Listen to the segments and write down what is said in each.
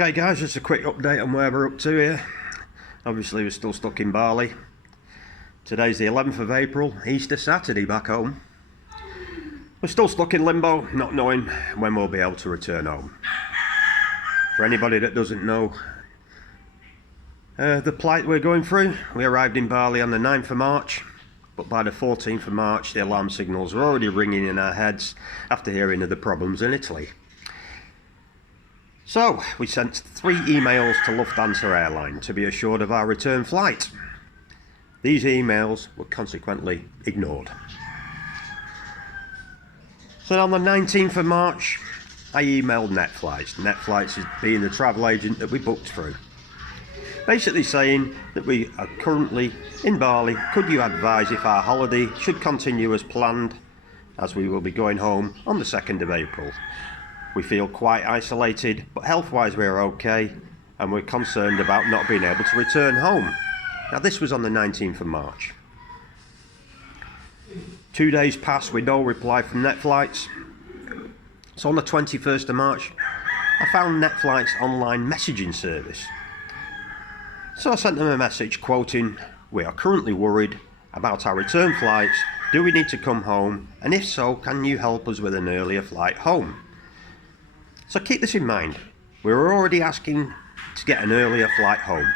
Okay guys, just a quick update on where we're up to here. Obviously we're still stuck in Bali. Today's the 11th of April, Easter Saturday back home. We're still stuck in limbo, not knowing when we'll be able to return home. For anybody that doesn't know the plight we're going through, we arrived in Bali on the 9th of March, but by the 14th of March the alarm signals were already ringing in our heads after hearing of the problems in Italy. So, we sent 3 emails to Lufthansa Airline to be assured of our return flight. These emails were consequently ignored. So on the 19th of March, I emailed NetFlights. NetFlights is being the travel agent that we booked through. Basically saying that we are currently in Bali. Could you advise if our holiday should continue as planned, as we will be going home on the 2nd of April. We feel quite isolated, but health-wise we're okay, and we're concerned about not being able to return home. Now this was on the 19th of March. 2 days passed with no reply from NetFlights. So on the 21st of March, I found NetFlights' online messaging service. So I sent them a message quoting, "We are currently worried about our return flights. Do we need to come home? And if so, can you help us with an earlier flight home?" So keep this in mind, we were already asking to get an earlier flight home.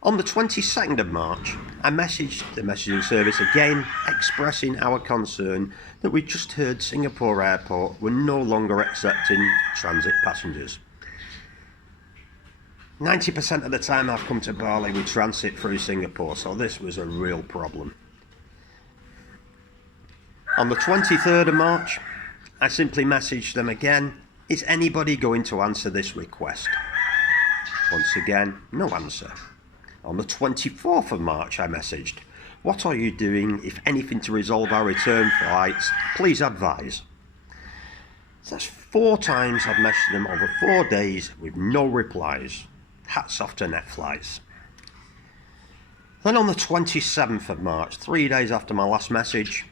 On the 22nd of March, I messaged the messaging service again, expressing our concern that we just heard Singapore Airport were no longer accepting transit passengers. 90% of the time I've come to Bali we transit through Singapore, so this was a real problem. On the 23rd of March, I simply messaged them again, "Is anybody going to answer this request?" Once again, no answer. On the 24th of March I messaged, "What are you doing? If anything to resolve our return flights, please advise." So that's 4 times I've messaged them over 4 days with no replies. Hats off to NetFlights. Then on the 27th of March, 3 days after my last message,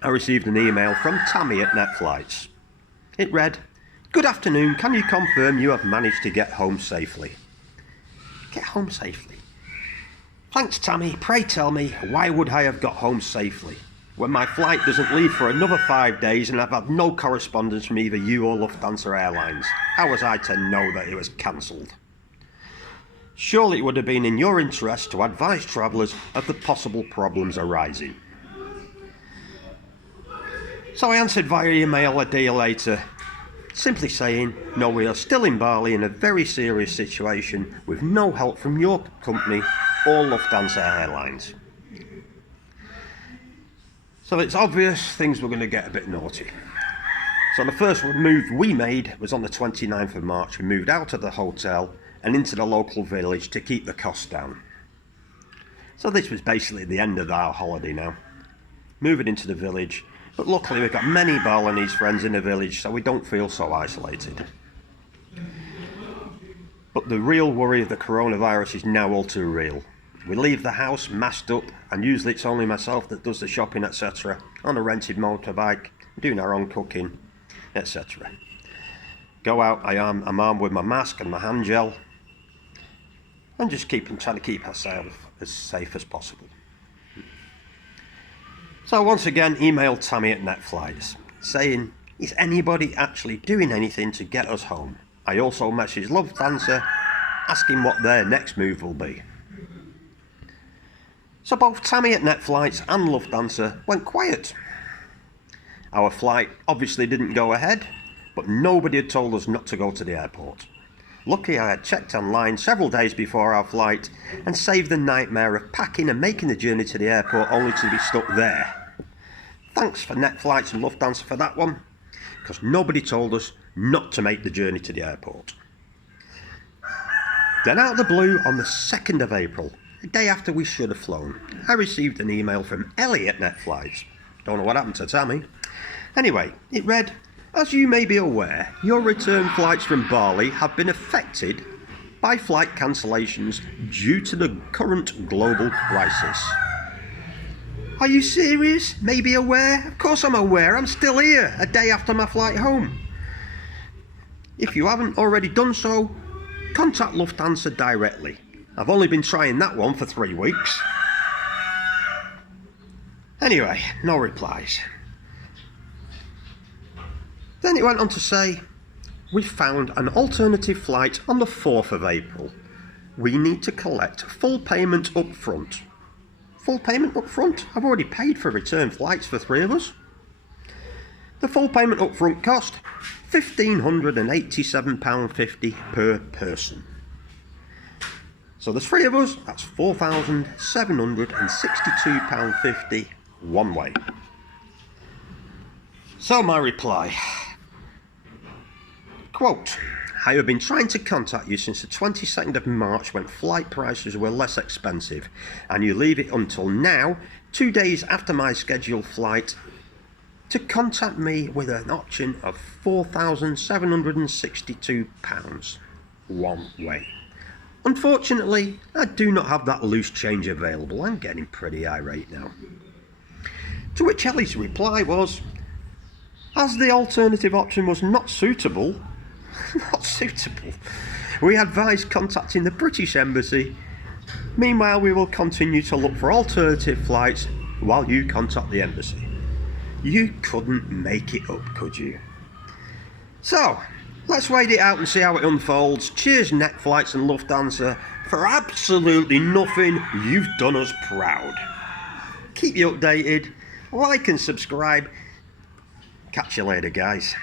I received an email from Tammy at NetFlights. It read, "Good afternoon, can you confirm you have managed to get home safely?" Get home safely? Thanks Tammy, pray tell me, why would I have got home safely when my flight doesn't leave for another 5 days and I've had no correspondence from either you or Lufthansa Airlines? How was I to know that it was cancelled? Surely it would have been in your interest to advise travellers of the possible problems arising. So I answered via email a day later, simply saying, "No, we are still in Bali in a very serious situation with no help from your company or Lufthansa Airlines." So it's obvious things were going to get a bit naughty. So the first move we made was on the 29th of March. We moved out of the hotel and into the local village to keep the costs down. So this was basically the end of our holiday now. Moving into the village. But luckily we've got many Balinese friends in the village, so we don't feel so isolated. But the real worry of the coronavirus is now all too real. We leave the house masked up, and usually it's only myself that does the shopping, etc. on a rented motorbike, doing our own cooking, etc. Go out, I'm armed with my mask and my hand gel, and just trying to keep ourselves as safe as possible. So once again emailed Tammy at NetFlights saying, "Is anybody actually doing anything to get us home?" I also messaged Lufthansa asking what their next move will be. So both Tammy at NetFlights and Lufthansa went quiet. Our flight obviously didn't go ahead, but nobody had told us not to go to the airport. Luckily I had checked online several days before our flight and saved the nightmare of packing and making the journey to the airport only to be stuck there. Thanks for NetFlights and Lufthansa for that one, because nobody told us not to make the journey to the airport. Then out of the blue on the 2nd of April, the day after we should have flown, I received an email from Ellie at NetFlights. Don't know what happened to Tammy. Anyway, it read, "As you may be aware, your return flights from Bali have been affected by flight cancellations due to the current global crisis." Are you serious? Maybe aware? Of course I'm aware, I'm still here, a day after my flight home. If you haven't already done so, contact Lufthansa directly. I've only been trying that one for 3 weeks. Anyway, no replies. Then it went on to say, we found an alternative flight on the 4th of April. We need to collect full payment up front. Full payment up front? I've already paid for return flights for 3 of us. The full payment up front cost £1,587.50 per person. So there's 3 of us, that's £4,762.50 one way. So my reply, quote, I have been trying to contact you since the 22nd of March when flight prices were less expensive, and you leave it until now, 2 days after my scheduled flight, to contact me with an option of £4,762 one way. Unfortunately, I do not have that loose change available. I'm getting pretty irate now. To which Ellie's reply was, as the alternative option was not suitable, we advise contacting the British Embassy. Meanwhile, we will continue to look for alternative flights while you contact the embassy. You couldn't make it up, could you? So, let's wait it out and see how it unfolds. Cheers, Net Flights and Lufthansa, for absolutely nothing. You've done us proud. Keep you updated, like and subscribe. Catch you later, guys.